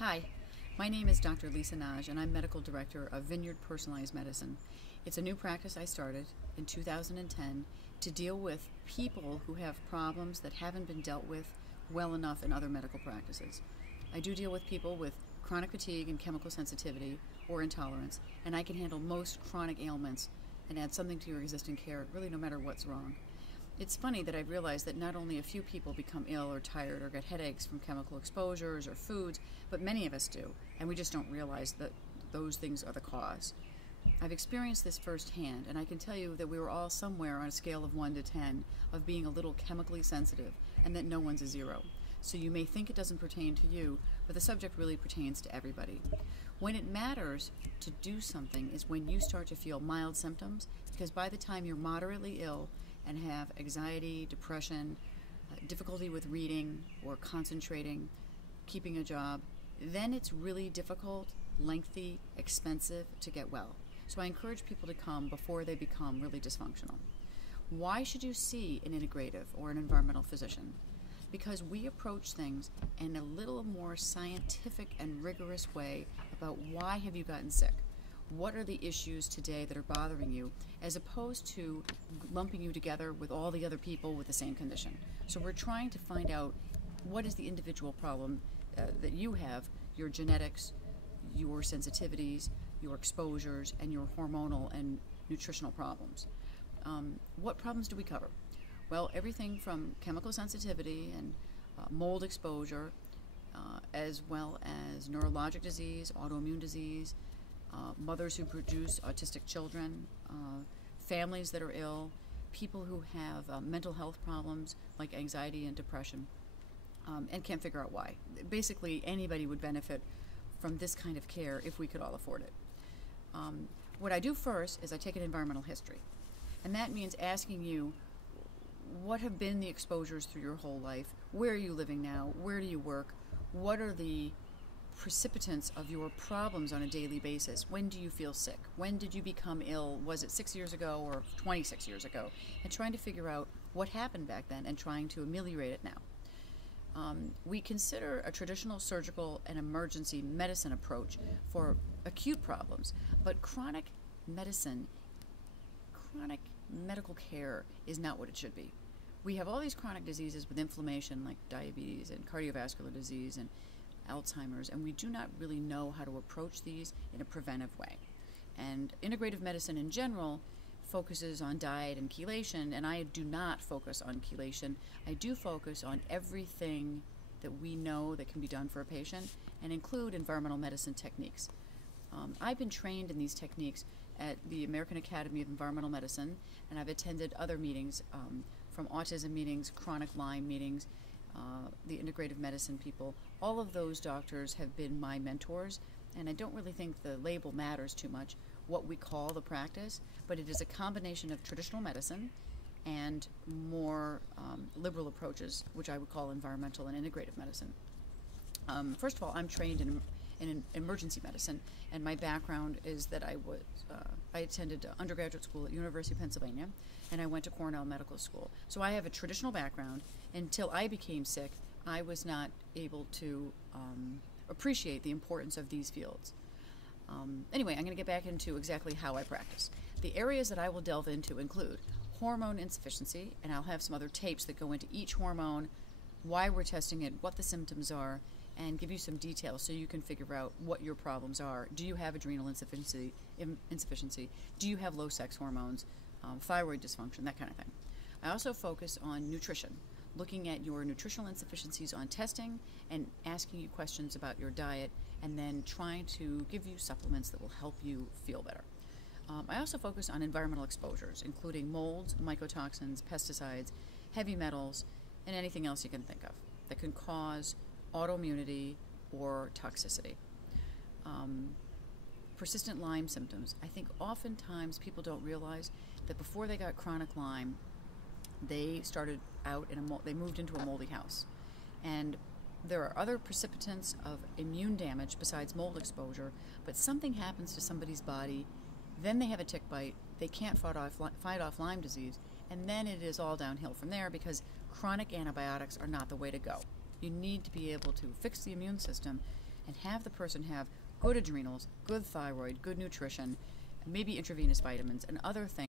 Hi, my name is Dr. Lisa Nagy, and I'm Medical Director of Vineyard Personalized Medicine. It's a new practice I started in 2010 to deal with people who have problems that haven't been dealt with well enough in other medical practices. I do deal with people with chronic fatigue and chemical sensitivity or intolerance, and I can handle most chronic ailments and add something to your existing care, really no matter what's wrong. It's funny that I've realized that not only a few people become ill or tired or get headaches from chemical exposures or foods, but many of us do, and we just don't realize that those things are the cause. I've experienced this firsthand, and I can tell you that we were all somewhere on a scale of 1 to 10 of being a little chemically sensitive, and that no one's a 0. So you may think it doesn't pertain to you, but the subject really pertains to everybody. When it matters to do something is when you start to feel mild symptoms, because by the time you're moderately ill and have anxiety, depression, difficulty with reading or concentrating, keeping a job, then it's really difficult, lengthy, expensive to get well. So I encourage people to come before they become really dysfunctional. Why should you see an integrative or an environmental physician? Because we approach things in a little more scientific and rigorous way about why have you gotten sick? What are the issues today that are bothering you, as opposed to lumping you together with all the other people with the same condition. So we're trying to find out what is the individual problem that you have, your genetics, your sensitivities, your exposures, and your hormonal and nutritional problems. What problems do we cover? Well, everything from chemical sensitivity and mold exposure, as well as neurologic disease, autoimmune disease, mothers who produce autistic children, families that are ill, people who have mental health problems like anxiety and depression, and can't figure out why. Basically, anybody would benefit from this kind of care if we could all afford it. What I do first is I take an environmental history, and that means asking you, what have been the exposures through your whole life? Where are you living now? Where do you work? What are the precipitants of your problems on a daily basis? When do you feel sick? When did you become ill? Was it 6 years ago or 26 years ago? And trying to figure out what happened back then and trying to ameliorate it now. We consider a traditional surgical and emergency medicine approach for acute problems, but chronic medicine, chronic medical care is not what it should be. We have all these chronic diseases with inflammation like diabetes and cardiovascular disease and Alzheimer's, and we do not really know how to approach these in a preventive way. And integrative medicine in general focuses on diet and chelation, and I do not focus on chelation. I do focus on everything that we know that can be done for a patient and include environmental medicine techniques. I've been trained in these techniques at the American Academy of Environmental Medicine, and I've attended other meetings, from autism meetings, chronic Lyme meetings, the integrative medicine people. All of those doctors have been my mentors, and I don't really think the label matters too much, what we call the practice, but it is a combination of traditional medicine and more liberal approaches, which I would call environmental and integrative medicine. First of all, I'm trained in emergency medicine, and my background is that I attended undergraduate school at University of Pennsylvania, and I went to Cornell Medical School. So I have a traditional background. Until I became sick, I was not able to appreciate the importance of these fields. Anyway, I'm going to get back into exactly how I practice. The areas that I will delve into include hormone insufficiency, and I'll have some other tapes that go into each hormone, why we're testing it, what the symptoms are, and give you some details so you can figure out what your problems are. Do you have adrenal insufficiency? Do you have low sex hormones, thyroid dysfunction, that kind of thing. I also focus on nutrition, looking at your nutritional insufficiencies on testing and asking you questions about your diet, and then trying to give you supplements that will help you feel better. I also focus on environmental exposures, including molds, mycotoxins, pesticides, heavy metals, and anything else you can think of that can cause autoimmunity or toxicity. Persistent Lyme symptoms. I think oftentimes people don't realize that before they got chronic Lyme, they started out they moved into a moldy house. And there are other precipitants of immune damage besides mold exposure, but something happens to somebody's body, then they have a tick bite, they can't fight off Lyme disease, and then it is all downhill from there because chronic antibiotics are not the way to go. You need to be able to fix the immune system and have the person have good adrenals, good thyroid, good nutrition, maybe intravenous vitamins and other things.